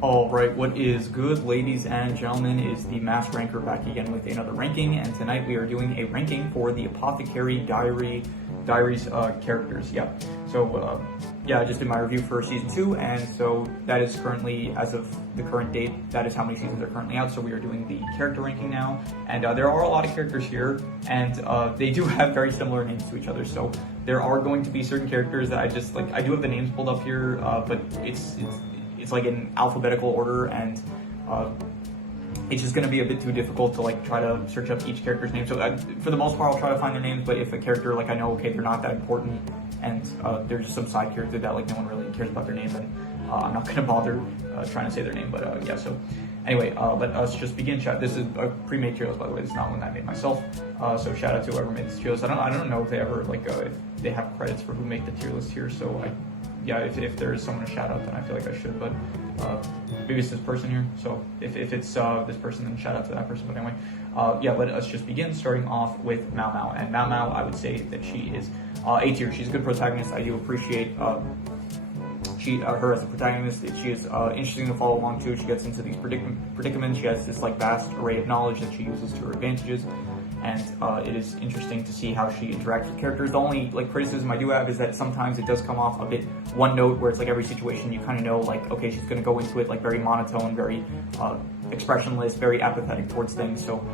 Alright, what is good, ladies and gentlemen, is the Mass Ranker back again with another ranking, and tonight we are doing a ranking for the Apothecary Diaries characters. I just did my review for Season 2, and so that is currently, as of the current date, that is how many seasons are currently out, so we are doing the character ranking now, and there are a lot of characters here, and they do have very similar names to each other, so there are going to be certain characters that I do have the names pulled up here, but it's like in alphabetical order, and it's just going to be a bit too difficult to try to search up each character's name. So for the most part, I'll try to find their names, but if a character I know, okay, they're not that important, and there's just some side character that no one really cares about their name, then I'm not going to bother trying to say their name. But so anyway, let us just begin. Chat. This is a pre-made tier list, by the way. This is not one I made myself. So shout out to whoever made this tier list. I don't know if they ever if they have credits for who made the tier list here. So if there is someone to shout out, then I feel like I should, but maybe it's this person here, so if it's this person, then shout out to that person. But anyway, let us just begin, starting off with MacLeod. And MacLeod, I would say that she is A tier. She's a good protagonist. I do appreciate her as a protagonist. She is interesting to follow along to. She gets into these predicaments. She has this vast array of knowledge that she uses to her advantages, and it is interesting to see how she interacts with characters. The only criticism I do have is that sometimes it does come off a bit one note, where it's every situation you kind of know okay, she's going to go into it very monotone, very expressionless, very apathetic towards things, so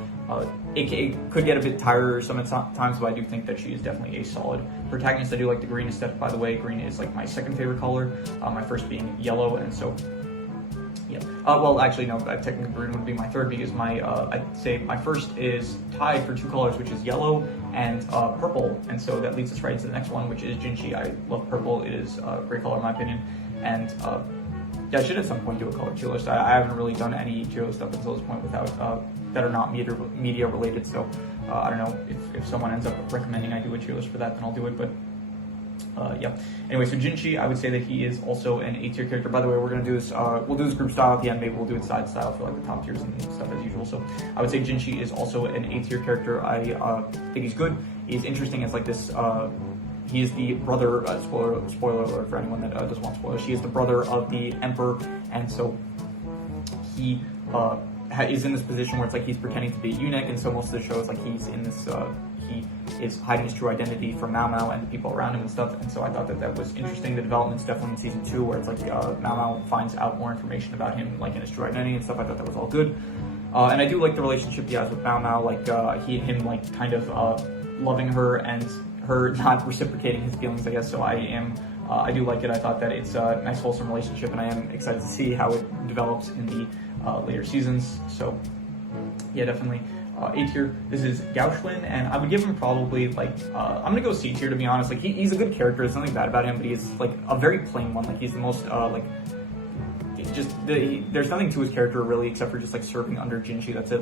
it could get a bit tiresome at times, but I do think that she is definitely a solid protagonist. I do like the green aesthetic, by the way. Green is my second favorite color, my first being yellow, and so well, actually, no, technically green would be my third, because I'd say my first is tied for two colors, which is yellow and purple, and so that leads us right into the next one, which is Jinchi. I love purple. It is a great color in my opinion, and I should at some point do a color tier list. I haven't really done any tier list up until this point without that are not media related, so I don't know if someone ends up recommending I do a tier list for that, then I'll do it, but anyway, so Jinchi, I would say that he is also an A tier character. By the way, we're going to do this, we'll do this group style at the end, maybe we'll do it side style for the top tiers and stuff as usual. So I would say Jinchi is also an A tier character. I think he's good. He's interesting as this, he is the brother, spoiler alert for anyone that doesn't want spoilers, he is the brother of the Emperor, and so he is in this position where it's he's pretending to be a eunuch, and so most of the show is he's in this, he is hiding his true identity from MacLeod and the people around him and stuff, and so I thought that was interesting. The development's definitely in Season 2, where it's MacLeod finds out more information about him, in his true identity and stuff. I thought that was all good. And I do like the relationship he has with MacLeod, him kind of loving her and her not reciprocating his feelings, I guess, so I do like it. I thought that it's a nice, wholesome relationship, and I am excited to see how it develops in the later seasons, so yeah, definitely. A tier. This is Gauchlin, and I would give him probably I'm gonna go C tier, to be honest. He's a good character. There's nothing bad about him, but he's a very plain one. He's the most there's nothing to his character really, except for just serving under Jinchi. That's it.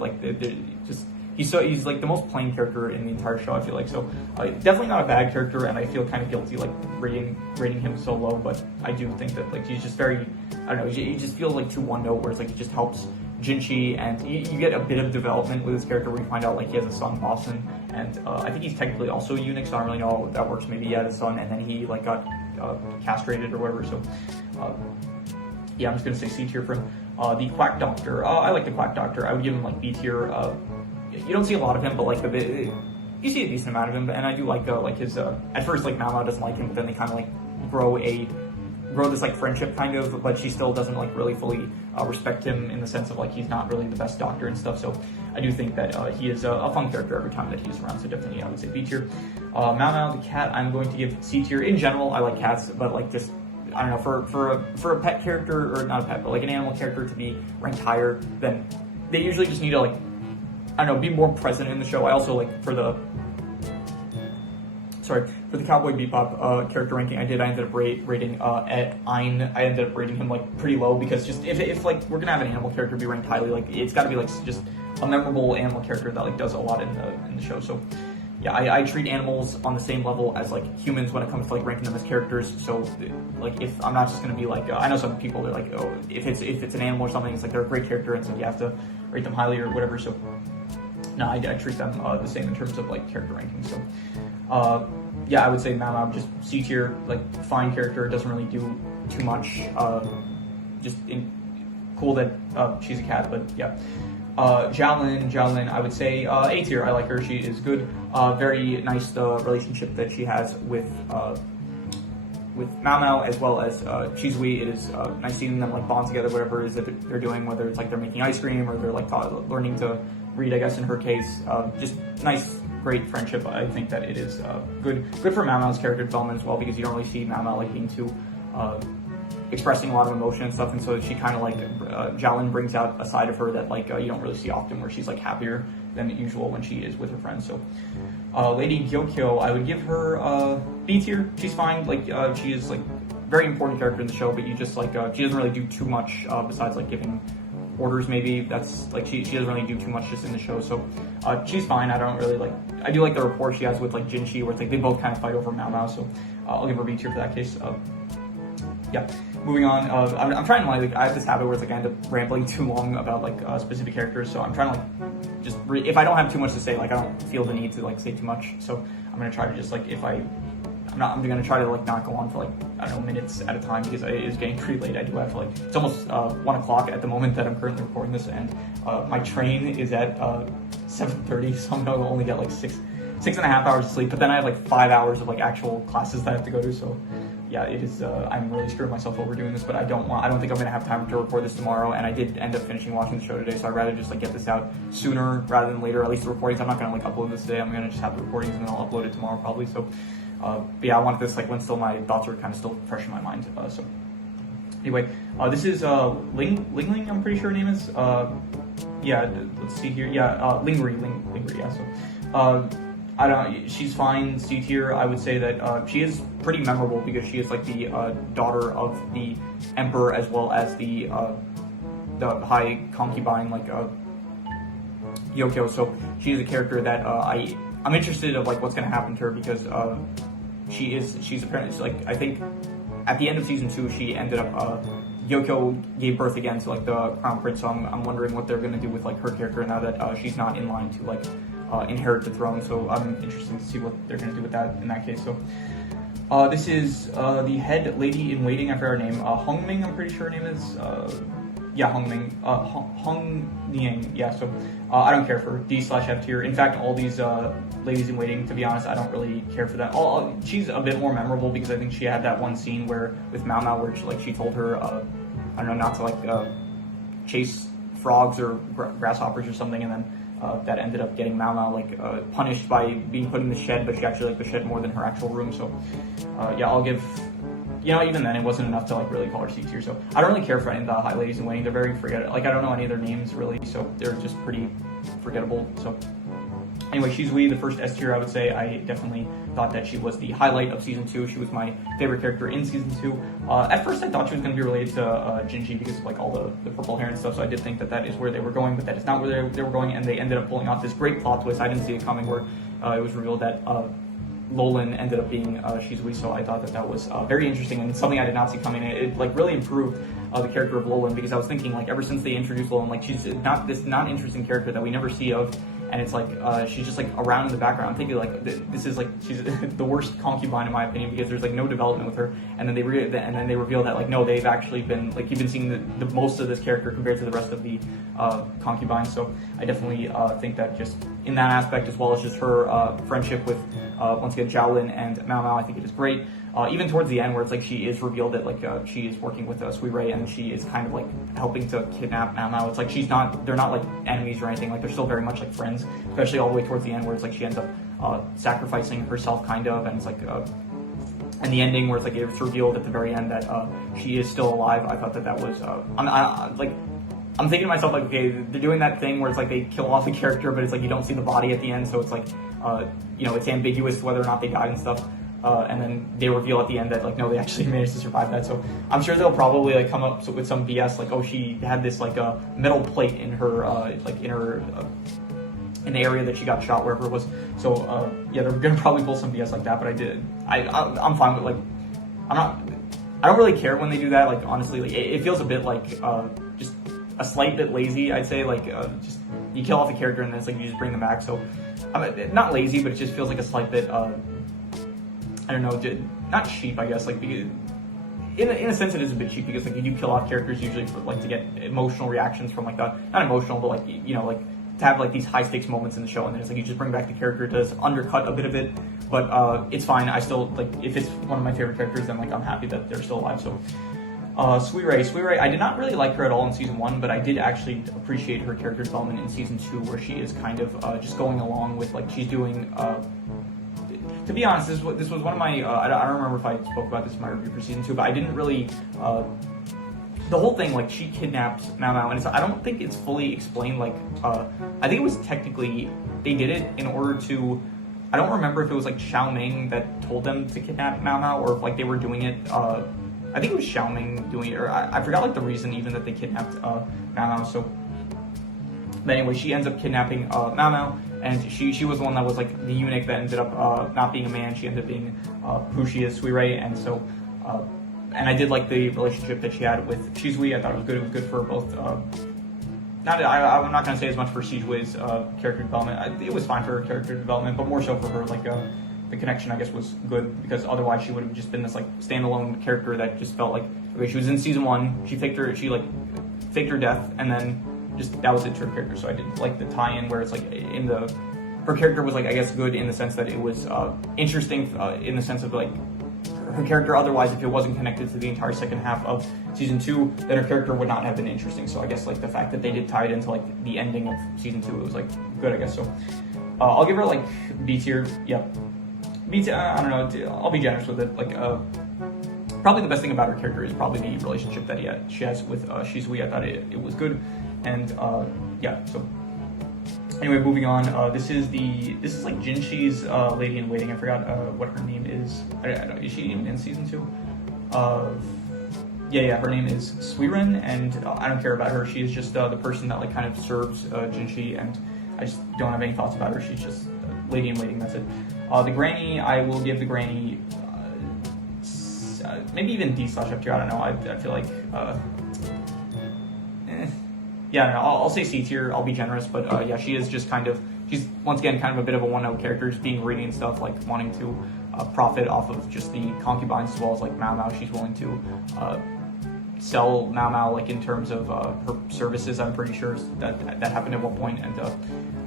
He's the most plain character in the entire show, I feel like. So definitely not a bad character, and I feel kind of guilty rating him so low, but I do think that he's just very, I don't know, he just feels too one note, where it's he just helps Jinchi, and you get a bit of development with his character where you find out he has a son, Boston, and I think he's technically also a eunuch, so I don't really know how that works. Maybe he had a son and then he got castrated or whatever, so I'm just gonna say C tier for him. The Quack Doctor, I like the Quack Doctor. I would give him B tier. You don't see a lot of him, but you see a decent amount of him, and I do like his at first MacLeod doesn't like him, but then they kind of grow this friendship kind of, but she still doesn't really fully respect him, in the sense of he's not really the best doctor and stuff. So I do think that he is a fun character every time that he's around, so definitely I would say B tier. MacLeod the cat, I'm going to give C tier. In general, I like cats, but just, I don't know, for a pet character, or not a pet, but an animal character to be ranked higher, then they usually just need to I don't know, be more present in the show. I also for the Cowboy Bebop character ranking I ended up rating at Ein. I ended up rating him pretty low, because just if we're gonna have an animal character be ranked highly, it's got to be just a memorable animal character that does a lot in the show. So yeah, I treat animals on the same level as humans when it comes to ranking them as characters. So if I'm not just gonna be I know some people are oh, if it's an animal or something, it's they're a great character, and so you have to rate them highly or whatever. So no, I treat them the same in terms of character ranking. So I would say MacLeod just C tier, fine character, doesn't really do too much, just cool that she's a cat, but yeah. Jiaolin, I would say A tier. I like her. She is good. Very nice relationship that she has with Mao Mao, as well as Chizui. It is nice seeing them like bond together, whatever it is that they're doing, whether it's like they're making ice cream or they're like learning to read, I guess in her case. Just nice, great friendship. I think that it is good for Mao Mao's character development as well, because you don't really see Mao Mao like being too expressing a lot of emotion and stuff, and so she kind of like Jiaolin brings out a side of her that like you don't really see often, where she's like happier than usual when she is with her friends. So Lady Gyokyo, I would give her B tier. She's fine. Like she is like very important character in the show, but you just like she doesn't really do too much besides like giving orders. Maybe that's like she doesn't really do too much just in the show. So she's fine. I don't really like. I do like the rapport she has with like Jinshi, where it's like they both kind of fight over Mao Mao. So I'll give her B tier for that case. Yeah. Moving on, I'm trying to like I have this habit where it's like I end up rambling too long about like specific characters, so I'm trying to like just if I don't have too much to say, like I don't feel the need to like say too much, so I'm gonna try to just like I'm gonna try to like not go on for like I don't know minutes at a time, because it is getting pretty late. I do have like it's almost 1 o'clock at the moment that I'm currently recording this, and my train is at 7:30, so I'm gonna only get like six and a half hours of sleep, but then I have like 5 hours of like actual classes that I have to go to, so yeah, it is. I'm really screwing myself over doing this, but I don't think I'm gonna have time to record this tomorrow. And I did end up finishing watching the show today, so I'd rather just like get this out sooner rather than later. At least the recordings. I'm not gonna like upload this today. I'm gonna just have the recordings and then I'll upload it tomorrow probably. So, but yeah, I wanted this like when still my thoughts are kind of still fresh in my mind. So anyway, this is Ling. I'm pretty sure her name is. Yeah, let's see here. Yeah, Lingri. Yeah. So. She's fine, C tier. I would say that she is pretty memorable because she is like the daughter of the emperor, as well as the high concubine, like Yokio. So she is a character that I'm interested of like what's going to happen to her, because she's apparently like I think at the end of season 2 she ended up Yokio gave birth again to like the crown prince. So I'm wondering what they're going to do with like her character now that she's not in line to like inherit the throne. So I'm interested to see what they're going to do with that in that case. So this is the head lady in waiting. I forgot her name. Hongming, I'm pretty sure her name is. Yeah, Hongming. Hong Niang. Yeah. So I don't care for D/F tier. In fact, all these ladies in waiting, to be honest, I don't really care for that. She's a bit more memorable because I think she had that one scene where with Mao Mao where she told her I don't know, not to like chase frogs or grasshoppers or something, and then that ended up getting Mao Mao like punished by being put in the shed, but she actually liked the shed more than her actual room. So yeah, I'll give, even then it wasn't enough to like really call her C tier. So I don't really care for any of the high ladies in waiting. They're very forgettable. Like I don't know any of their names really, so they're just pretty forgettable. So anyway, Shizui, the first S tier, I would say. I definitely thought that she was the highlight of season 2. She was my favorite character in season 2. At first I thought she was going to be related to Jinji because of like all the purple hair and stuff, so I did think that is where they were going, but that is not where they were going, and they ended up pulling off this great plot twist. I didn't see it coming, where it was revealed that Lolin ended up being Shizui, so I thought that was very interesting and something I did not see coming. It like really improved the character of Lolin, because I was thinking like ever since they introduced Lolin, like she's not this non-interesting character that we never see of, and it's like she's just like around in the background. I'm thinking like this is like she's the worst concubine in my opinion, because there's like no development with her, and then they reveal that like no, they've actually been like you've been seeing the most of this character compared to the rest of the concubines. So I definitely think that just in that aspect, as well as just her friendship with once again Jiaolin and Mao Mao, I think it is great. Even towards the end, where it's like she is revealed that like she is working with Sui Rei, and she is kind of like helping to kidnap Mao Mao. It's like they're not like enemies or anything. Like they're still very much like friends, especially all the way towards the end, where it's like she ends up sacrificing herself kind of, and it's like and the ending where it's like it's revealed at the very end that she is still alive. I thought that was I'm thinking to myself like, okay, they're doing that thing where it's like they kill off the character, but it's like you don't see the body at the end, so it's like it's ambiguous whether or not they died and stuff. And then they reveal at the end that like no, they actually managed to survive that. So I'm sure they'll probably like come up with some BS like, oh, she had this like a metal plate in her in the area that she got shot, wherever it was. So yeah, they're gonna probably pull some BS like that. But I'm fine with like I don't really care when they do that. Like honestly, like it feels a bit like just a slight bit lazy, I'd say. Like just you kill off a character and then it's like you just bring them back. So not lazy, but it just feels like a slight bit. I don't know, not cheap, I guess, like, because in a sense, it is a bit cheap because like you do kill off characters usually for like to get emotional reactions from like not emotional, but like like to have like these high stakes moments in the show, and then it's like you just bring back the character, does undercut a bit of it, but it's fine. I still like if it's one of my favorite characters, then like I'm happy that they're still alive. So. Sweet Ray, I did not really like her at all in season 1, but I did actually appreciate her character development in season 2, where she is kind of just going along with like she's doing. To be honest, this was one of my. I don't remember if I spoke about this in my review for season 2, but I didn't really. The whole thing, like she kidnaps Mao, and I don't think it's fully explained. Like, I think it was technically they did it in order to. I don't remember if it was like Xiaoming that told them to kidnap Mao, or if like they were doing it. I think it was Xiaoming doing it, or I forgot like the reason even that they kidnapped Mao. So, but anyway, she ends up kidnapping Mao, and she was the one that was like the eunuch that ended up not being a man. She ended up being who she is, Sui Ray, and so. And I did like the relationship that she had with Shizui. I thought it was good. It was good for both. I'm not going to say as much for Shizui's character development. It was fine for her character development, but more so for her like. The connection, I guess, was good because otherwise she would have just been this like standalone character that just felt like okay, she was in season 1, she faked her death, and then just that was it to her character. So I did like the tie-in where it's like her character was like I guess good in the sense that it was interesting in the sense of like her character. Otherwise, if it wasn't connected to the entire second half of season 2, then her character would not have been interesting. So I guess like the fact that they did tie it into like the ending of season 2, it was like good, I guess. So I'll give her like B tier. Yep. I don't know. I'll be generous with it. Like, probably the best thing about her character is probably the relationship that she has with Shizui. I thought it was good, and yeah. So anyway, moving on. This is like Jinshi's lady in waiting. I forgot what her name is. Is she even in season 2? Yeah. Her name is Suiren, and I don't care about her. She is just the person that like kind of serves Jinshi, and I just don't have any thoughts about her. She's just lady in waiting. That's it. The granny, I will give the granny maybe even D/F tier. I don't know. I feel like yeah. I don't know. I'll say C tier. I'll be generous, but yeah, she is just kind of she's once again kind of a bit of a one-note character, just being greedy and stuff, like wanting to profit off of just the concubines as well as like Mao. She's willing to sell Mao like in terms of her services. I'm pretty sure that happened at one point, and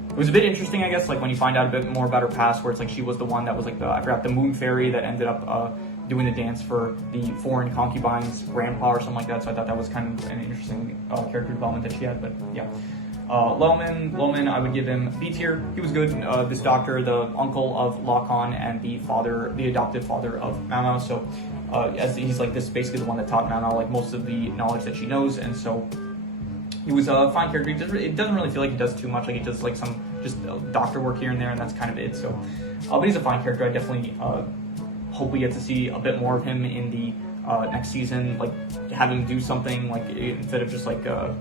it was a bit interesting, I guess, like when you find out a bit more about her past, where it's like she was the one that was like the moon fairy that ended up doing the dance for the foreign concubine's grandpa or something like that. So I thought that was kind of an interesting character development that she had. But yeah, Loman, I would give him B tier. He was good. This doctor, the uncle of Lakan and the adopted father of Mao. So as he's like this, basically the one that taught Mao like most of the knowledge that she knows, and so. He was a fine character. It doesn't really feel like he does too much. Like he does like some just doctor work here and there, and that's kind of it. So, but he's a fine character. I definitely hope we get to see a bit more of him in the next season. Like have him do something like instead of just like I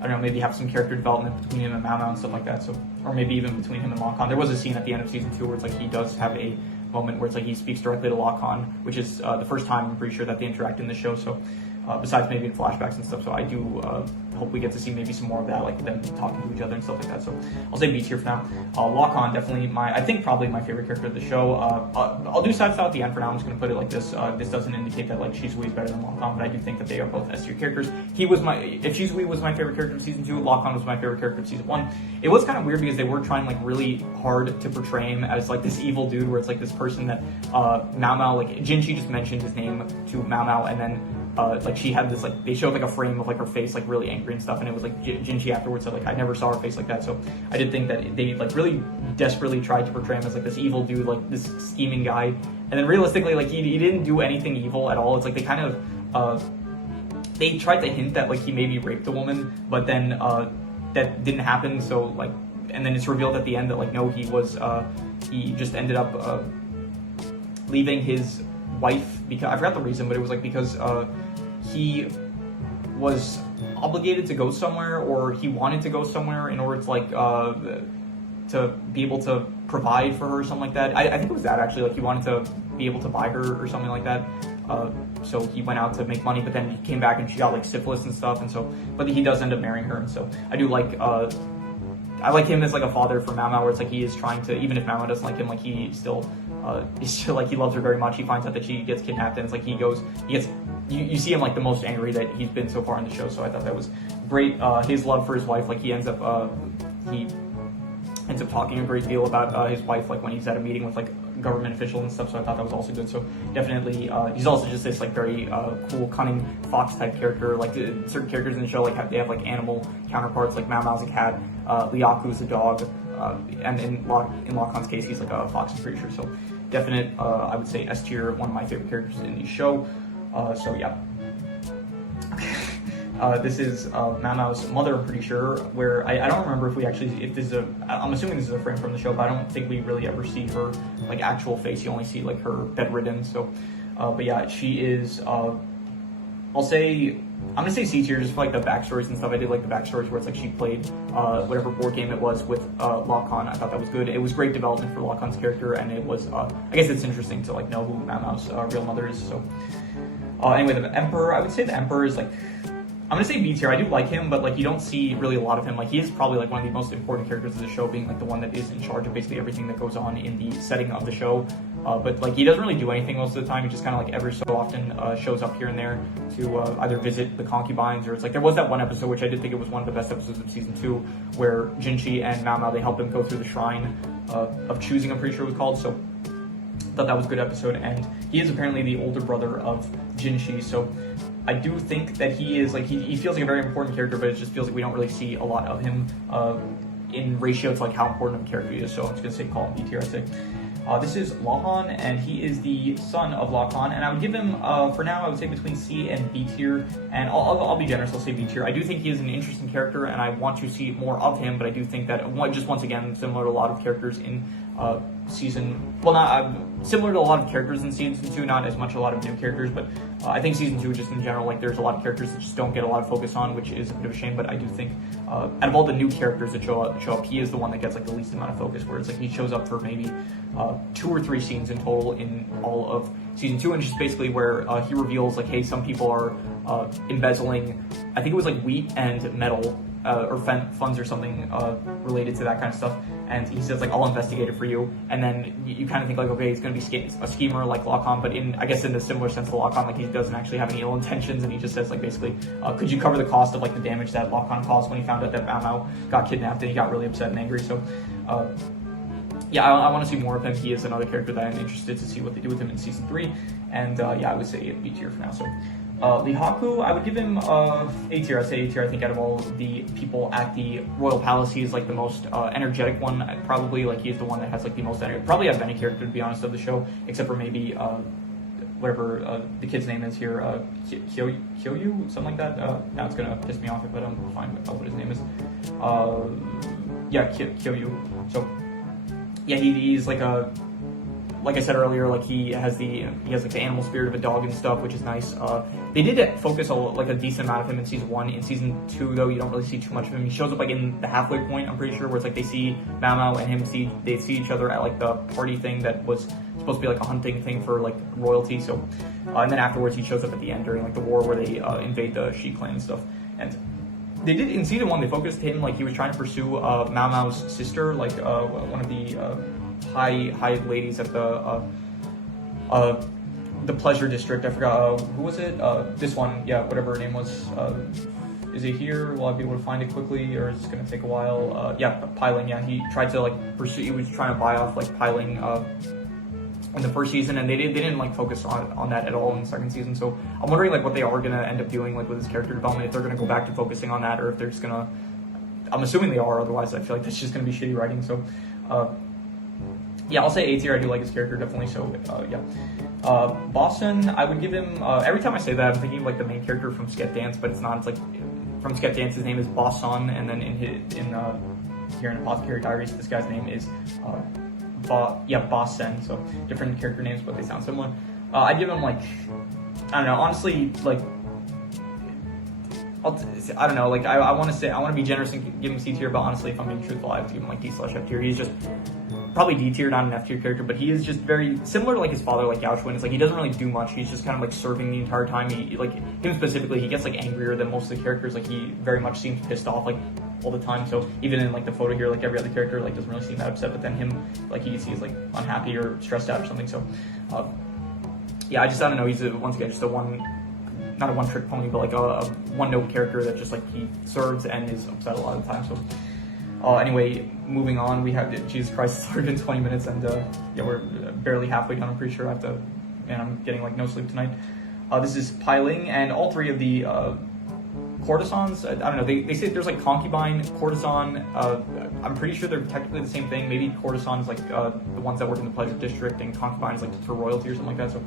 don't know, maybe have some character development between him and Mao and stuff like that. So, or maybe even between him and Lakan. There was a scene at the end of season 2 where it's like he does have a moment where it's like he speaks directly to Lakan, which is the first time I'm pretty sure that they interact in the show. So. Besides maybe in flashbacks and stuff, so I do hope we get to see maybe some more of that, like them talking to each other and stuff like that. So I'll say B tier for now. Lakan, definitely I think probably my favorite character of the show. I'll do side style at the end for now. I'm just going to put it like this. This doesn't indicate that like Shizui is better than Lakan, but I do think that they are both S tier characters. If Shizui was my favorite character of season 2, Lakan was my favorite character of season 1. It was kind of weird because they were trying like really hard to portray him as like this evil dude, where it's like this person that Mao, like Jinshi just mentioned his name to Mao, and then like she had this like they showed like a frame of like her face like really angry and stuff, and it was like Jinshi afterwards said like I never saw her face like that. So I did think that they like really desperately tried to portray him as like this evil dude, like this scheming guy, and then realistically like he didn't do anything evil at all. It's like they kind of they tried to hint that like he maybe raped a woman, but then that didn't happen. So like, and then it's revealed at the end that like no, he just ended up leaving his wife because I forgot the reason, but it was like because he was obligated to go somewhere, or he wanted to go somewhere in order to like to be able to provide for her or something like that. I think it was that actually, like he wanted to be able to buy her or something like that. So he went out to make money, but then he came back and she got like syphilis and stuff, and so but he does end up marrying her, and so I do like I like him as like a father for Mao, where it's like he is trying to, even if Mao doesn't like him, like he still It's just, like, he loves her very much. He finds out that she gets kidnapped, and it's like you see him like the most angry that he's been so far in the show. So I thought that was great. His love for his wife, like he ends up talking a great deal about his wife, like when he's at a meeting with like government officials and stuff. So I thought that was also good. So definitely, he's also just this like very cool, cunning fox type character. Like certain characters in the show, like they have like animal counterparts. Like Mao Mao's a cat, Liaku's a dog, and in Lockhon's case, he's like a fox. I'm pretty sure. So definite, I would say S tier, one of my favorite characters in the show. So yeah. This is Mao Mao's mother, I'm pretty sure, where I don't remember if this is I'm assuming this is a frame from the show, but I don't think we really ever see her, like, actual face. You only see, like, her bedridden, so, but yeah, she is, I'm gonna say C tier just for, like, the backstories and stuff. I did like the backstories where it's, like, she played, whatever board game it was with, Lockhon. I thought that was good. It was great development for Lockhon's character, and it was, I guess it's interesting to, like, know who Mao Mao's, real mother is, so. Anyway, the Emperor, I would say the Emperor is, like, I'm gonna say B tier. I do like him, but like you don't see really a lot of him. Like he is probably like one of the most important characters of the show, being like the one that is in charge of basically everything that goes on in the setting of the show. But like he doesn't really do anything most of the time. He just kind of like every so often shows up here and there to either visit the concubines, or it's like there was that one episode which I did think it was one of the best episodes of season 2, where Jinchi and Mao Mao, they help him go through the shrine of choosing, I'm pretty sure it was called. So I thought that was a good episode, and he is apparently the older brother of Jinchi. So I do think that he is, like, he feels like a very important character, but it just feels like we don't really see a lot of him in ratio to, like, how important of a character he is. So I'm just going to say call him B tier, I'd say. This is Lockhon, and he is the son of Lockhon, and I would give him, for now, I would say between C and B tier, and I'll be generous, I'll say B tier. I do think he is an interesting character, and I want to see more of him, but I do think that, just once again, similar to a lot of characters in similar to a lot of characters in season 2, not as much a lot of new characters, but I think season 2 just in general, like there's a lot of characters that just don't get a lot of focus on, which is a bit of a shame. But I do think out of all the new characters that show up, he is the one that gets like the least amount of focus, where it's like he shows up for maybe 2 or 3 scenes in total in all of season 2, and just basically where he reveals like, hey, some people are embezzling, I think it was like wheat and metal, or funds or something related to that kind of stuff, and he says like, I'll investigate it for you, and then you kind of think like, okay, he's going to be a schemer like Lockhon, but I guess in a similar sense to Lockhon, like he doesn't actually have any ill intentions, and he just says like, basically, could you cover the cost of like the damage that Lockhon caused when he found out that Mao Mao got kidnapped, and he got really upset and angry. So yeah, I want to see more of him. He is another character that I'm interested to see what they do with him in season 3, and yeah, I would say B tier for now. So Lihaku, I would give him A tier. I'd say A tier. I think out of all the people at the Royal Palace, he's like the most energetic one. Probably like he's the one that has like the most energy. Probably out of any character, to be honest, of the show, except for maybe whatever the kid's name is here, Kyoyu, something like that. Now it's gonna piss me off if I don't find what his name is. Yeah, Kyoyu. So yeah, he's like a. Like I said earlier, like he has like the animal spirit of a dog and stuff, which is nice. They did focus like a decent amount of him in season 1. In season 2, though, you don't really see too much of him. He shows up like in the halfway point, I'm pretty sure, where it's like they see Mao Mao and him they see each other at like the party thing that was supposed to be like a hunting thing for like royalty. So, and then afterwards he shows up at the end during like the war where they invade the Shi clan and stuff. And they did in season 1. They focused him like he was trying to pursue Mao Mao's sister, like one of the high ladies at the pleasure district. I forgot who was it. This one, yeah, whatever her name was. Is it here? Will I be able to find it quickly, or is it going to take a while? Yeah, Piling. Yeah, he tried to like pursue. He was trying to buy off like Piling in the first season, and they didn't like focus on that at all in the second season. So I'm wondering like what they are going to end up doing like with his character development. If they're going to go back to focusing on that, or if they're just going to. I'm assuming they are. Otherwise, I feel like that's just going to be shitty writing. So. Yeah, I'll say A tier. I do like his character, definitely. So, yeah. Boston, I would give him, every time I say that, I'm thinking of, like, the main character from Sket Dance, but it's not. It's, like, from Sket Dance, his name is Bosson, and then here in Apothecary Diaries, this guy's name is, Bossen, so different character names, but they sound similar. I'd give him, like, I don't know, honestly, like, I don't know, like, I want to be generous and give him C tier, but honestly, if I'm being truthful, I have to give him, like, D/F tier. He's just probably D tier, not an F tier character, but he is just very similar to like his father, like Yao Xuan. It's like he doesn't really do much. He's just kind of like serving the entire time. He like him specifically, he gets like angrier than most of the characters. Like he very much seems pissed off like all the time. So even in like the photo here, like every other character like doesn't really seem that upset, but then him, like you can see, is like unhappy or stressed out or something. So yeah, I don't know. He's once again just not a one-trick pony, but like a one-note character that just like he serves and is upset a lot of the time. So anyway, moving on, we have, Jesus Christ, it's already been 20 minutes and yeah, we're barely halfway done. I'm pretty sure and I'm getting like no sleep tonight. This is Piling, and all three of the courtesans, I don't know, they say there's like concubine, courtesan, I'm pretty sure they're technically the same thing. Maybe courtesans like the ones that work in the pleasure district, and concubine is like for royalty or something like that. So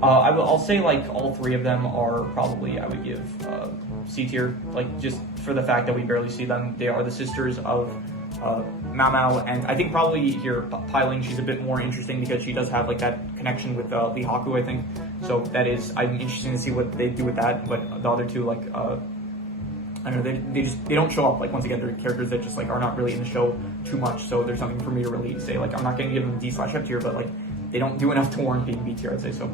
I'll say like all three of them are probably, I would give C tier, like just for the fact that we barely see them. They are the sisters of Mao Mao, and I think probably here Piling, she's a bit more interesting because she does have like that connection with Li Haku, I think. So that is, I'm interested to see what they do with that. But the other two, like I don't know, they don't show up. Like once again, they're characters that just like are not really in the show too much. So there's nothing for me to really say. Like I'm not going to give them D/F tier, but like they don't do enough to warrant being B tier, I'd say. So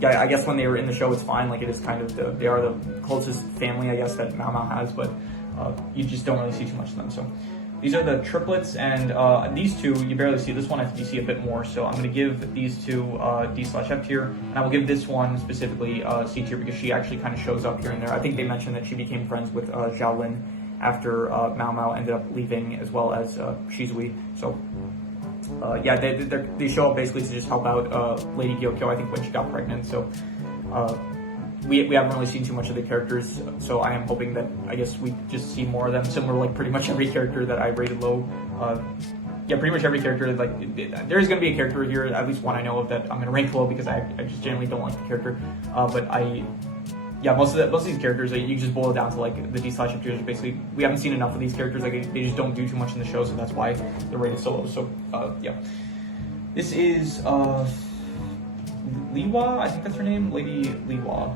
yeah, I guess when they were in the show, it's fine. Like it is kind of they are the closest family, I guess, that Mao Mao has, but you just don't really see too much of them. So these are the triplets, and these two you barely see. This one I think you see a bit more. So I'm going to give these two D/F tier, and I will give this one specifically C tier because she actually kind of shows up here and there. I think they mentioned that she became friends with Xiaolin after Mao Mao ended up leaving, as well as Shizui. So yeah, they show up basically to just help out Lady Gyokyo, I think, when she got pregnant. So we haven't really seen too much of the characters, so I am hoping that, I guess, we just see more of them, similar to like pretty much every character that I rated low. Yeah, pretty much every character, like there's going to be a character here, at least one I know of, that I'm going to rank low because I just generally don't like the character. But yeah, most of these characters, you just boil it down to like the D/F tiers. Basically, we haven't seen enough of these characters. Like they just don't do too much in the show, so that's why they're rated so low. So yeah, this is Liwa, I think that's her name, Lady Liwa.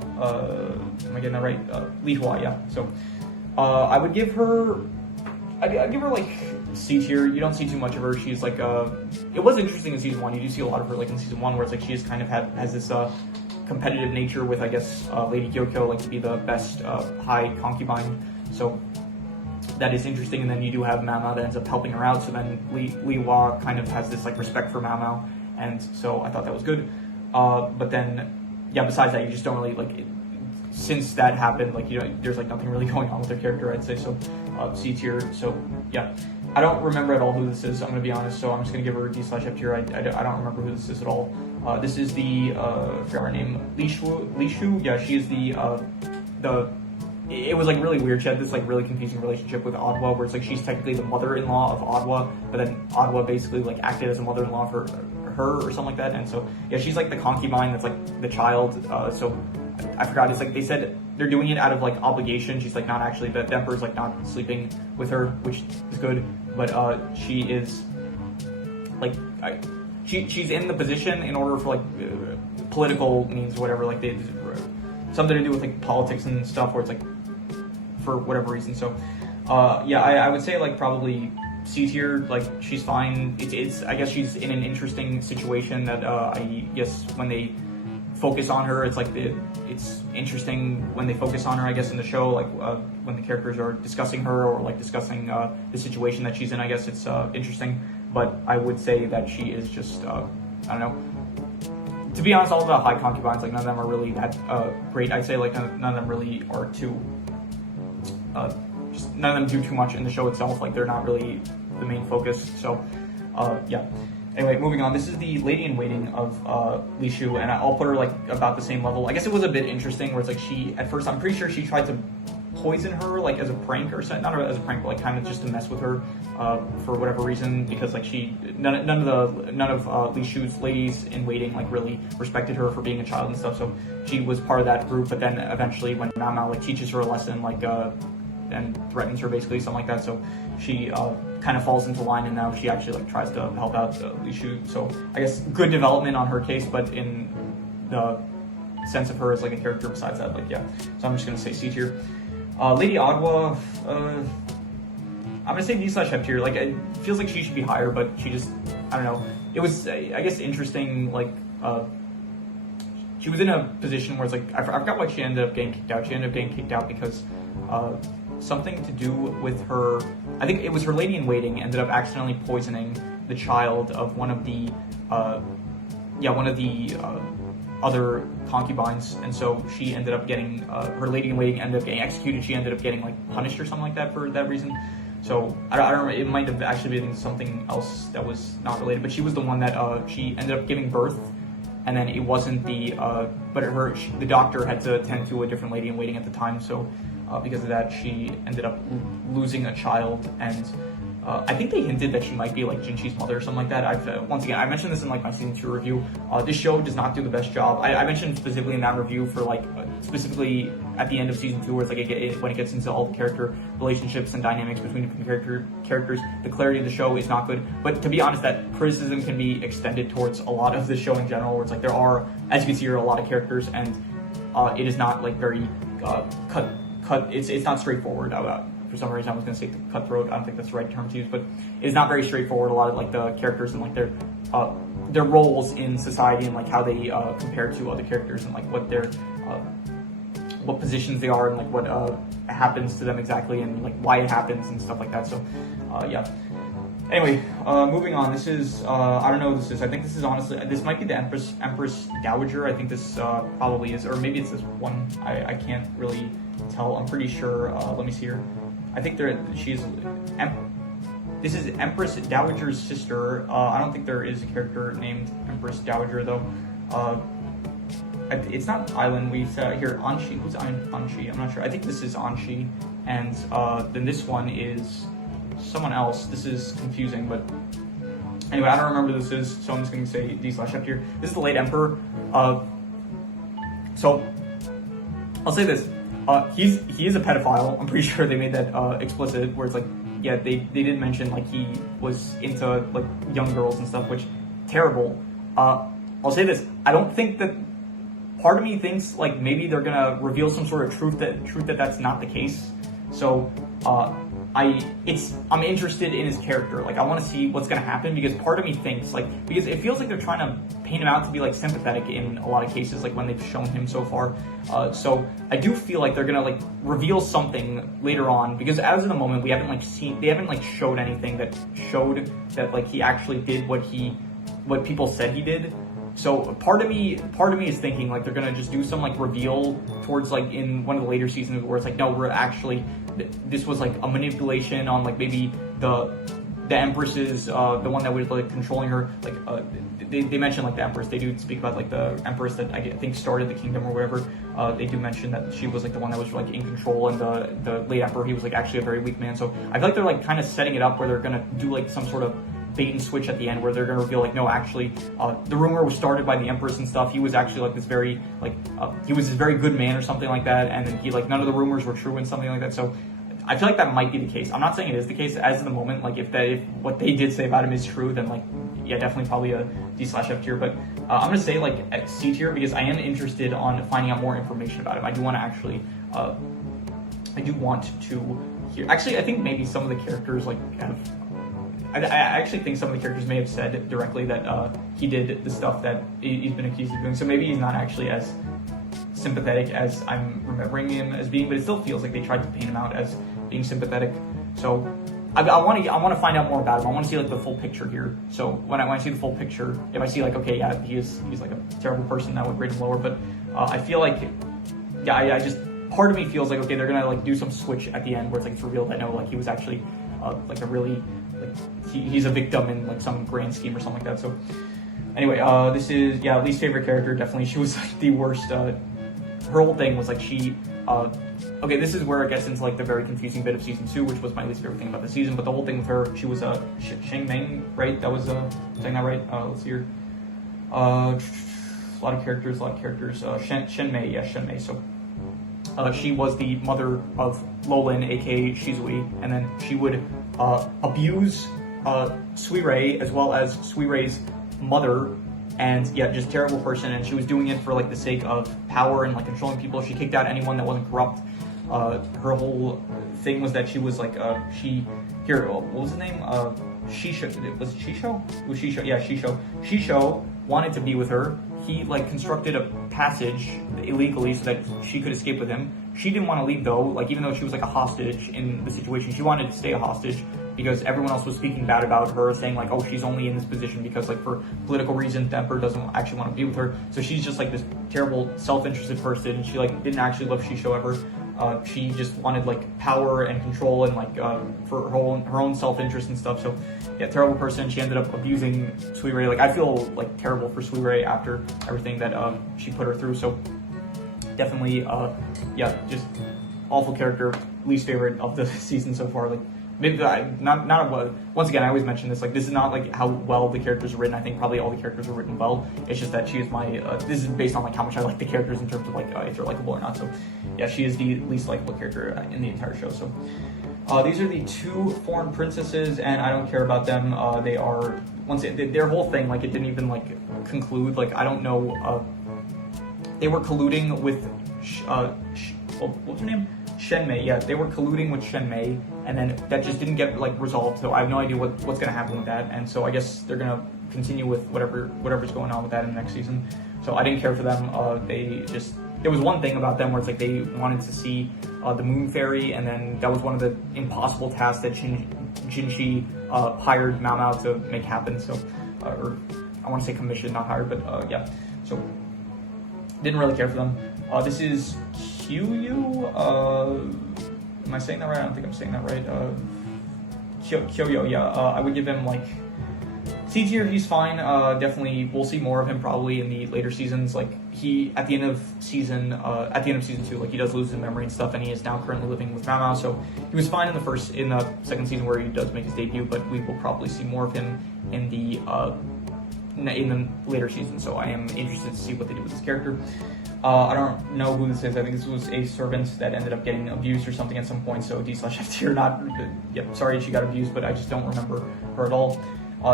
Am I getting that right? Liwa, yeah. So I would give her, I'd give her like C tier. You don't see too much of her. She's like it was interesting in season 1. You do see a lot of her like in season 1, where it's like she is kind of has this competitive nature with, I guess, Lady Gyokyo, like to be the best high concubine. So that is interesting. And then you do have Mao Mao that ends up helping her out. So then Liwa kind of has this like respect for Mao Mao, and so I thought that was good. But then, yeah, besides that, you just don't really like. Since that happened, like, you know, there's like nothing really going on with their character, I'd say. So C tier. So yeah, I don't remember at all who this is, I'm gonna be honest, so I'm just gonna give her a D/F tier. I don't remember who this is at all. This is the I forgot her name, Li Shu. Yeah, she is it was like really weird. She had this like really confusing relationship with Adwa, where it's like she's technically the mother-in-law of Adwa, but then Adwa basically like acted as a mother-in-law for her or something like that. And so yeah, she's like the concubine that's like the child. So I forgot, it's like they said they're doing it out of like obligation. She's like not actually, the emperor's like not sleeping with her, which is good, but she is like she's in the position in order for like political means, whatever, like they something to do with like politics and stuff, where it's like for whatever reason. So yeah, I would say like probably C tier. Like she's fine. It's I guess she's in an interesting situation that I guess when they focus on her, it's like it's interesting when they focus on her, I guess, in the show, like when the characters are discussing her or like discussing the situation that she's in. I guess it's interesting, but I would say that she is just I don't know, to be honest, all the high concubines, like none of them are really that great. I'd say like none of them really are too just none of them do too much in the show itself. Like they're not really the main focus. So yeah. Anyway, moving on. This is the lady-in-waiting of Li Shu, and I'll put her like about the same level. I guess it was a bit interesting, where it's like she, at first, I'm pretty sure she tried to poison her like as a prank or something. Not as a prank, but like kind of just to mess with her for whatever reason, because like none of Li Shu's ladies-in-waiting like really respected her for being a child and stuff. So she was part of that group. But then eventually, when Mao Mao like teaches her a lesson, like and threatens her, basically, something like that. So she kind of falls into line, and now she actually like tries to help out Li Shu. So I guess good development on her case, but in the sense of her as like a character besides that, like yeah. So I'm just gonna say C tier. Lady Adwa, I'm gonna say D/F tier. Like, it feels like she should be higher, but she just, I don't know. It was, I guess, interesting. Like, she was in a position where it's like, I forgot why she ended up getting kicked out. She ended up getting kicked out because something to do with her. I think it was her lady in waiting ended up accidentally poisoning the child of one of the other concubines, and so she ended up getting her lady in waiting ended up getting executed. She ended up getting like punished or something like that for that reason. So I don't remember. It might have actually been something else that was not related, but she was the one that she ended up giving birth, and then it wasn't the the doctor had to attend to a different lady in waiting at the time. So because of that, she ended up losing a child, and I think they hinted that she might be like Jinchi's mother or something like that. Once again, I mentioned this in like my season 2 review. This show does not do the best job. I mentioned specifically in that review for like specifically at the end of season 2, where it's like when it gets into all the character relationships and dynamics between different characters, the clarity of the show is not good. But to be honest, that criticism can be extended towards a lot of the show in general, where it's like there are, as you can see here, a lot of characters, and it is not like very cut. It's not straightforward. For some reason, I was going to say cutthroat. I don't think that's the right term to use, but it's not very straightforward. A lot of like the characters and like their roles in society and like how they compare to other characters and like what positions they are and like what happens to them exactly and like why it happens and stuff like that. So yeah. Anyway, moving on. This is I don't know what this is. I think this is honestly, this might be the Empress Dowager. I think this probably is, or maybe it's this one. I can't really tell. I'm pretty sure. Let me see here. I think this is Empress Dowager's sister. I don't think there is a character named Empress Dowager though. It's not Island. We said here Anshi. Who's Anshi? I'm not sure. I think this is Anshi, and then this one is someone else. This is confusing, but anyway, I don't remember who this is, so I'm just going to say D/F tier. This is the late Emperor. So I'll say this. He is a pedophile. I'm pretty sure they made that explicit, where it's like, yeah, they did mention like he was into like young girls and stuff, which terrible. I'll say this. I don't think that. Part of me thinks like maybe they're gonna reveal some sort of truth that that's not the case. So I'm interested in his character. Like I want to see what's gonna happen, because part of me thinks because it feels like they're trying to paint him out to be like sympathetic in a lot of cases, like when they've shown him so far. So I do feel like they're gonna like reveal something later on, because as of the moment they haven't showed anything that showed that like he actually did what people said he did. So part of me is thinking like they're gonna just do some like reveal towards like in one of the later seasons where it's like, no, we're actually this was like a manipulation on like maybe the Empress's the one that was like controlling her. Like they mention like the Empress. They do speak about like the Empress that I think started the kingdom or whatever. They do mention that she was like the one that was like in control, and the late Emperor, he was like actually a very weak man. So I feel like they're like kind of setting it up where they're gonna do like some sort of bait and switch at the end, where they're going to reveal like, no, actually the rumor was started by the Empress and stuff. He was actually like this very he was this very good man or something like that, and then he like none of the rumors were true and something like that. So I feel like that might be the case. I'm not saying it is the case as of the moment. Like if what they did say about him is true, then like yeah, definitely probably a D/F tier. But I'm gonna say like at C tier, because I am interested on finding out more information about him. I do want to actually I do want to hear. Actually, I think maybe some of the characters like have. I actually think some of the characters may have said directly that he did the stuff that he's been accused of doing. So maybe he's not actually as sympathetic as I'm remembering him as being, but it still feels like they tried to paint him out as being sympathetic. So I want to find out more about him. I want to see like the full picture here. So when I see the full picture, if I see like, okay, yeah, he's like a terrible person, that would rate him lower. But I feel like, yeah, I just part of me feels like, okay, they're gonna like do some switch at the end where it's like it's revealed that no, like he was actually like a really he's a victim in like some grand scheme or something like that. So anyway, this is least favorite character. Definitely, she was like the worst. Her whole thing was like okay, this is where it gets into like the very confusing bit of season 2, which was my least favorite thing about the season. But the whole thing with her, she was Sheng Meng, right? That was saying that right? Let's see here. A lot of characters. Shen Mei, yeah, Shen Mei. So she was the mother of Lolin, aka Shizui, and then she would abuse Sui Rei as well as Sui Rei's mother, and yeah, just terrible person. And she was doing it for like the sake of power and like controlling people. She kicked out anyone that wasn't corrupt. her whole thing was that she was like, what was the name? Shisho, was it Shisho? It was Shisho, yeah, Shisho. Shisho wanted to be with her. He like constructed a passage illegally so that she could escape with him. She didn't want to leave though, like even though she was like a hostage in the situation, she wanted to stay a hostage because everyone else was speaking bad about her, saying like, oh, she's only in this position because like for political reasons, the emperor doesn't actually want to be with her. So she's just like this terrible self-interested person. She like didn't actually love Shisho ever. She just wanted like power and control and like for her own self-interest and stuff. So yeah, terrible person. She ended up abusing Suirei. Like I feel like terrible for Suirei after everything that she put her through. So definitely, yeah, just awful character. Least favorite of the season so far. Like maybe once again, I always mention this. Like this is not like how well the characters are written. I think probably all the characters are written well. It's just that she is my. This is based on like how much I like the characters in terms of like if they're likable or not. So yeah, she is the least likable character in the entire show. So these are the two foreign princesses, and I don't care about them. They are their whole thing. Like it didn't even like conclude. Like I don't know. They were colluding with what's her name? Shenmei, yeah, they were colluding with Shenmei, and then that just didn't get like resolved. So I have no idea what's gonna happen with that, and so I guess they're gonna continue with whatever's going on with that in the next season. So I didn't care for them. There was one thing about them where it's like they wanted to see the Moon Fairy, and then that was one of the impossible tasks that Jinshi hired Mao Mao to make happen. So, or I want to say commission, not hired, but yeah. So didn't really care for them. This is Kyoyo. Am I saying that right? I don't think I'm saying that right. Kyoyo, yeah. I would give him like C tier. He's fine. Definitely, we'll see more of him probably in the later seasons. Like he at the end of season 2, like he does lose his memory and stuff, and he is now currently living with Mao Mao. So he was fine in the second season where he does make his debut, but we will probably see more of him in the later season. So I am interested to see what they do with this character. I don't know who this is. I think this was a servant that ended up getting abused or something at some point. So D/F tier, not. Yep, sorry she got abused, but I just don't remember her at all.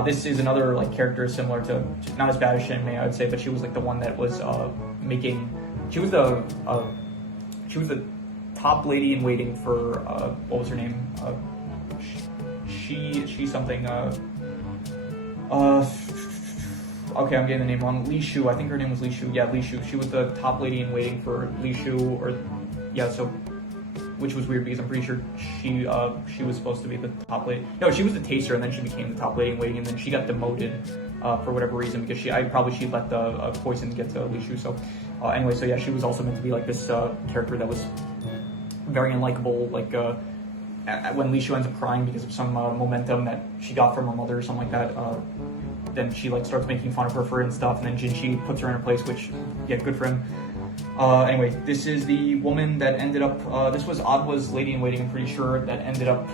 This is another like character similar to not as bad as Shenmei, I would say, but she was like the one that was making. She was the top lady in waiting for what was her name? She something. Okay, I'm getting the name wrong. Li Shu, I think her name was Li Shu. Yeah, Li Shu. She was the top lady in waiting for Li Shu, so, which was weird because I'm pretty sure she was supposed to be the top lady. No, she was the taster, and then she became the top lady in waiting, and then she got demoted for whatever reason because she let the poison get to Li Shu. So anyway, so yeah, she was also meant to be like this character that was very unlikable. Like when Li Shu ends up crying because of some momentum that she got from her mother or something like that. Then she like starts making fun of her for it and stuff, and then Jinshi puts her in her place, which, yeah, good for him. Anyway, this is the woman that ended up, this was Adwa's lady in waiting, I'm pretty sure, that ended up,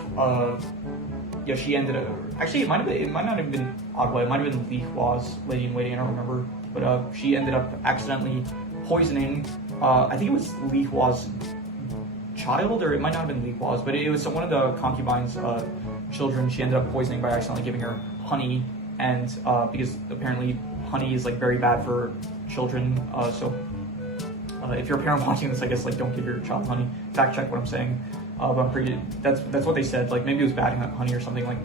she ended up, actually it might not have been Adwa, it might have been Li Hua's lady in waiting, I don't remember, but she ended up accidentally poisoning, I think it was Li Hua's child, or it might not have been Li Hua's, but it was one of the concubine's children. She ended up poisoning by accidentally giving her honey, and because apparently honey is like very bad for children, so if you're a parent watching this, I guess like don't give your child honey. Fact check what I'm saying, but I'm pretty. That's what they said. Like maybe it was bad honey or something. Like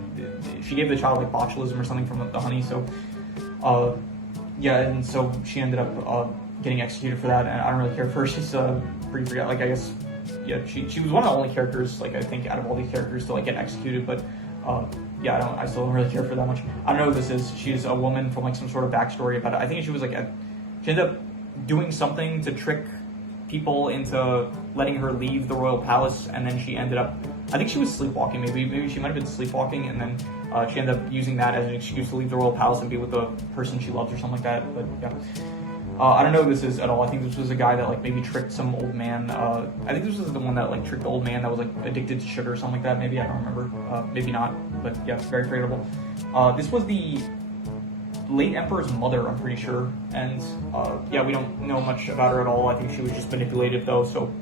she gave the child like botulism or something from the honey. So yeah, and so she ended up getting executed for that. And I don't really care for her. She's pretty forget. Like I guess yeah, she was one of the only characters like I think out of all these characters to like get executed, but. Yeah, I still don't really care for that much. I don't know who this is. She's a woman from like some sort of backstory about it. I think she was like she ended up doing something to trick people into letting her leave the royal palace, and then she ended up. I think she was sleepwalking. Maybe she might have been sleepwalking, and then she ended up using that as an excuse to leave the royal palace and be with the person she loves or something like that. But yeah. I don't know who this is at all. I think this was a guy that like maybe tricked some old man. I think this was the one that like tricked the old man that was like addicted to sugar or something like that. Maybe, I don't remember. Maybe not, but yeah, very forgettable. This was the late emperor's mother, I'm pretty sure. And yeah, we don't know much about her at all. I think she was just manipulated though. So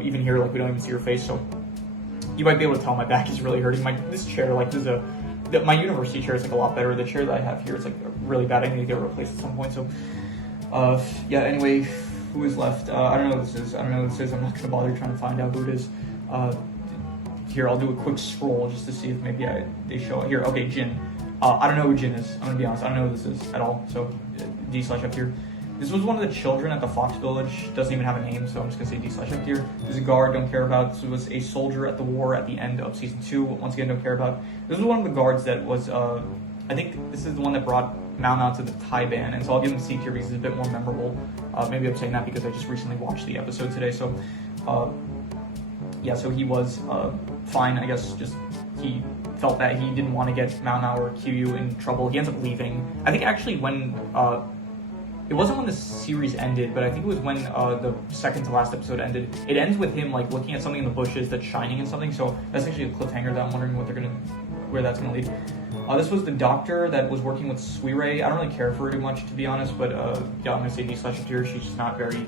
even here, like we don't even see her face. So you might be able to tell my back is really hurting. This chair, like my university chair is like a lot better. The chair that I have here is like really bad. I need to get it replaced at some point. So. Yeah, anyway, who is left? I don't know who this is. I don't know who this is. I'm not going to bother trying to find out who it is. Here, I'll do a quick scroll just to see if maybe they show it. Here, okay, Jin. I don't know who Jin is. I'm going to be honest. I don't know who this is at all. So, D/F tier. This was one of the children at the Fox Village. Doesn't even have a name, so I'm just going to say D/F tier. This is a guard, don't care about. This was a soldier at the war at the end of Season 2. Once again, don't care about. This was one of the guards that was, I think this is the one that brought MacLeod to the Taiban, and so I'll give him C tier because it's a bit more memorable. Maybe I'm saying that because I just recently watched the episode today, so yeah, so he was fine, I guess. Just he felt that he didn't want to get MacLeod or QU in trouble. He ends up leaving. I think actually when it wasn't when the series ended, but I think it was when the second to last episode ended. It ends with him like looking at something in the bushes that's shining and something. So that's actually a cliffhanger that I'm wondering where that's gonna lead. This was the doctor that was working with Suirei. I don't really care for her too much, to be honest, but yeah, I'm gonna say D/F tier. She's just not very,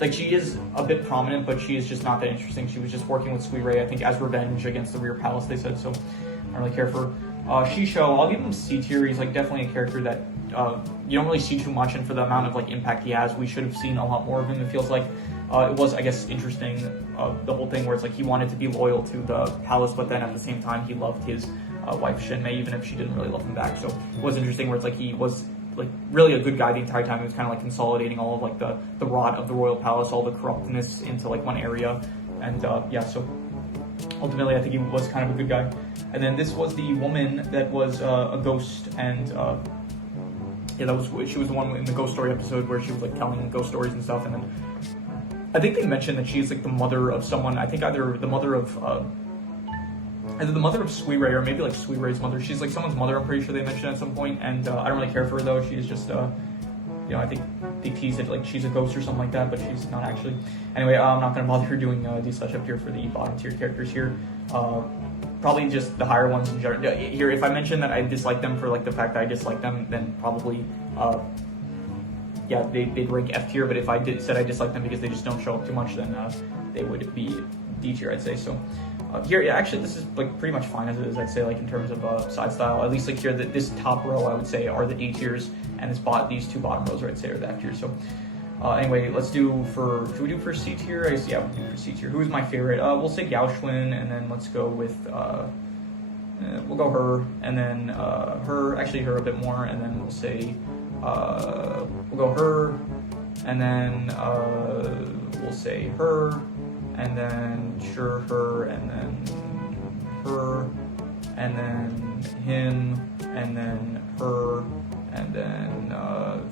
like, she is a bit prominent, but she is just not that interesting. She was just working with Suirei, I think, as revenge against the Rear Palace, they said, so I don't really care for her. Shisho, I'll give him C tier. He's like definitely a character that you don't really see too much, and for the amount of like impact he has, we should have seen a lot more of him. It feels like it was, I guess, interesting, the whole thing where it's like he wanted to be loyal to the palace, but then at the same time he loved his wife Shinmei, even if she didn't really love him back. So it was interesting where it's like he was like really a good guy the entire time. He was kind of like consolidating all of like the rot of the royal palace, all the corruptness into like one area, and yeah, so ultimately I think he was kind of a good guy. And then this was the woman that was a ghost, and yeah, she was the one in the ghost story episode where she was like telling ghost stories and stuff. And then I think they mentioned that she's like the mother of someone. I think either the mother of Suirei or maybe like Suirei's mother. She's like someone's mother, I'm pretty sure they mentioned at some point. And I don't really care for her though. She's just you know, I think they tease it like she's a ghost or something like that, but she's not actually. Anyway, I'm not gonna bother doing D/F tier for the bottom tier characters here. Probably just the higher ones in general. Here, if I mention that I dislike them for like the fact that I dislike them, then probably yeah, they'd rank F tier. But if I said I dislike them because they just don't show up too much, then they would be D tier, I'd say. So here, yeah, actually this is like pretty much fine as it is, I'd say, like in terms of side style. At least like here, this top row I would say are the D tiers, and these two bottom rows, I'd say, are the F tiers. So anyway, let's do for, should we do for C tier? I guess, yeah, we'll do for C tier. Who is my favorite? We'll say Yao Xuan, and then let's go with, we'll go her, and then her a bit more, and then we'll say, we'll go her, and then we'll say her, and then sure her, and then her, and then him, and then her, and then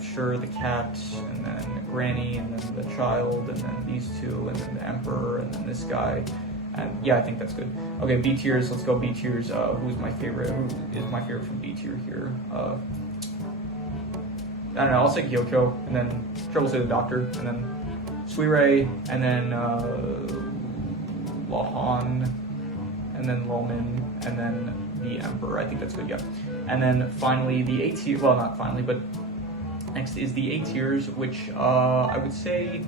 sure the cat, and then Granny, and then the child, and then these two, and then the Emperor, and then this guy. And yeah, I think that's good. Okay, B tiers, let's go B tiers. Who's my favorite? Who is my favorite from B tier here? I don't know, I'll say Gyokyo, and then sure, we'll say the doctor, and then Suirei, and then Lahan, and then Loman, and then the Emperor. I think that's good, yeah. And then finally the A tier, well, not finally, but next is the A tiers, which I would say,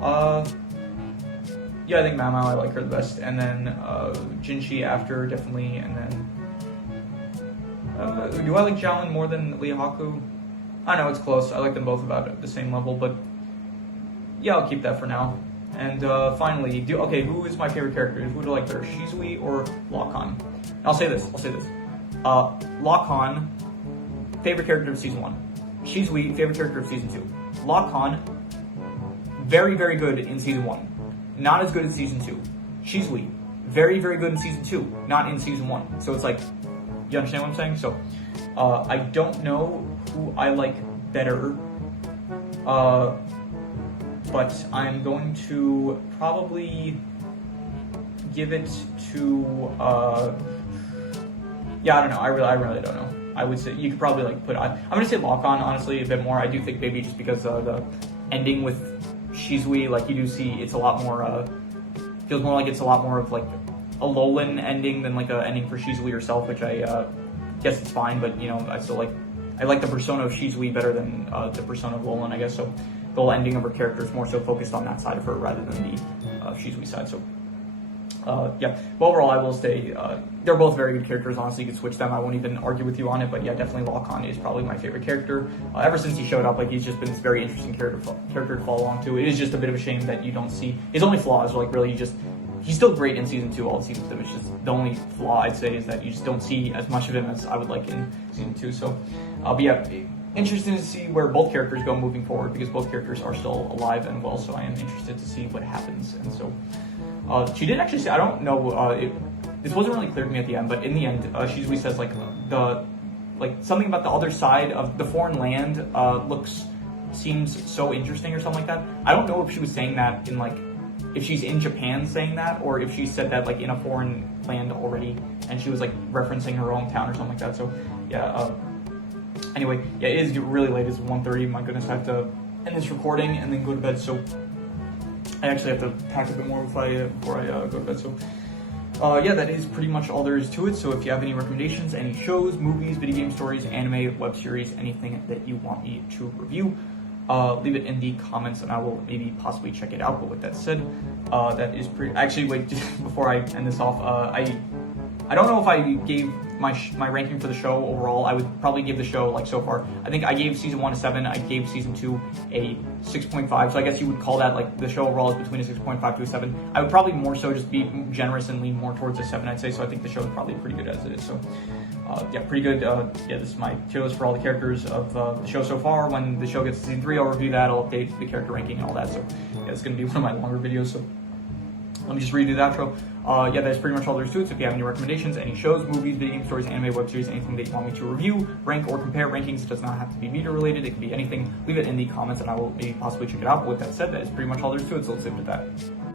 yeah, I think Mao I like her the best, and then Jinshi after, definitely, and then do I like Jialin more than Liahaku? I know it's close. I like them both about at the same level, but yeah, I'll keep that for now. And finally, who is my favorite character? Who do I like better, Shizui or Lakan? I'll say this. Lakan, favorite character of season 1. Shizui, favorite character of season 2. Lakan, very, very good in season 1. Not as good in season 2. Shizui, very, very good in season 2. Not in season 1. So it's like, you understand what I'm saying? So I don't know who I like better, but I'm going to probably give it to, yeah, I don't know. I really don't know. I would say you could probably like put. I'm gonna say Lakan, honestly, a bit more. I do think maybe just because the ending with Shizui, like you do see, it's a lot more. Feels more like it's a lot more of like a Lolan ending than like a ending for Shizui herself, which I guess it's fine. But you know, I like the persona of Shizui better than the persona of Lolan, I guess. So the whole ending of her character is more so focused on that side of her rather than the Shizui side. So Yeah, but overall, I will say they're both very good characters. Honestly, you could switch them. I won't even argue with you on it. But yeah, definitely Lockhon is probably my favorite character. Ever since he showed up, like he's just been this very interesting character to follow along to. It is just a bit of a shame that you don't see his only flaws are like really just. He's still great in season 2, all the seasons of him. It's just the only flaw I'd say is that you just don't see as much of him as I would like in season 2. So, but yeah, interesting to see where both characters go moving forward because both characters are still alive and well. So I am interested to see what happens. And so, she did actually say, I don't know, this wasn't really clear to me at the end, but in the end, she usually says like something about the other side of the foreign land seems so interesting or something like that. I don't know if she was saying that in like. If she's in Japan saying that, or if she said that like in a foreign land already, and she was like referencing her hometown or something like that. So yeah. Anyway, yeah, it is really late. It's 1:30. My goodness, I have to end this recording and then go to bed. So I actually have to pack a bit more before I go to bed. So yeah, that is pretty much all there is to it. So if you have any recommendations, any shows, movies, video game stories, anime, web series, anything that you want me to review. Leave it in the comments and I will maybe possibly check it out. But with that said, that is pretty. Actually, wait, just before I end this off, I don't know if I gave my ranking for the show overall. I would probably give the show like so far. I think I gave season 1 a 7. I gave season 2 a 6.5. So I guess you would call that like the show overall is between a 6.5 to a 7. I would probably more so just be generous and lean more towards a 7. I'd say. So I think the show is probably pretty good as it is. So. Yeah, pretty good. Yeah, this is my tier list for all the characters of the show so far. When the show gets to season 3, I'll review that. I'll update the character ranking and all that. So yeah, it's going to be one of my longer videos. So let me just redo the outro. Yeah, that's pretty much all there is to it. So if you have any recommendations, any shows, movies, video game stories, anime, web series, anything that you want me to review, rank, or compare rankings, it does not have to be media related. It can be anything. Leave it in the comments and I will maybe possibly check it out. But with that said, that is pretty much all there is to it. So let's leave it at that.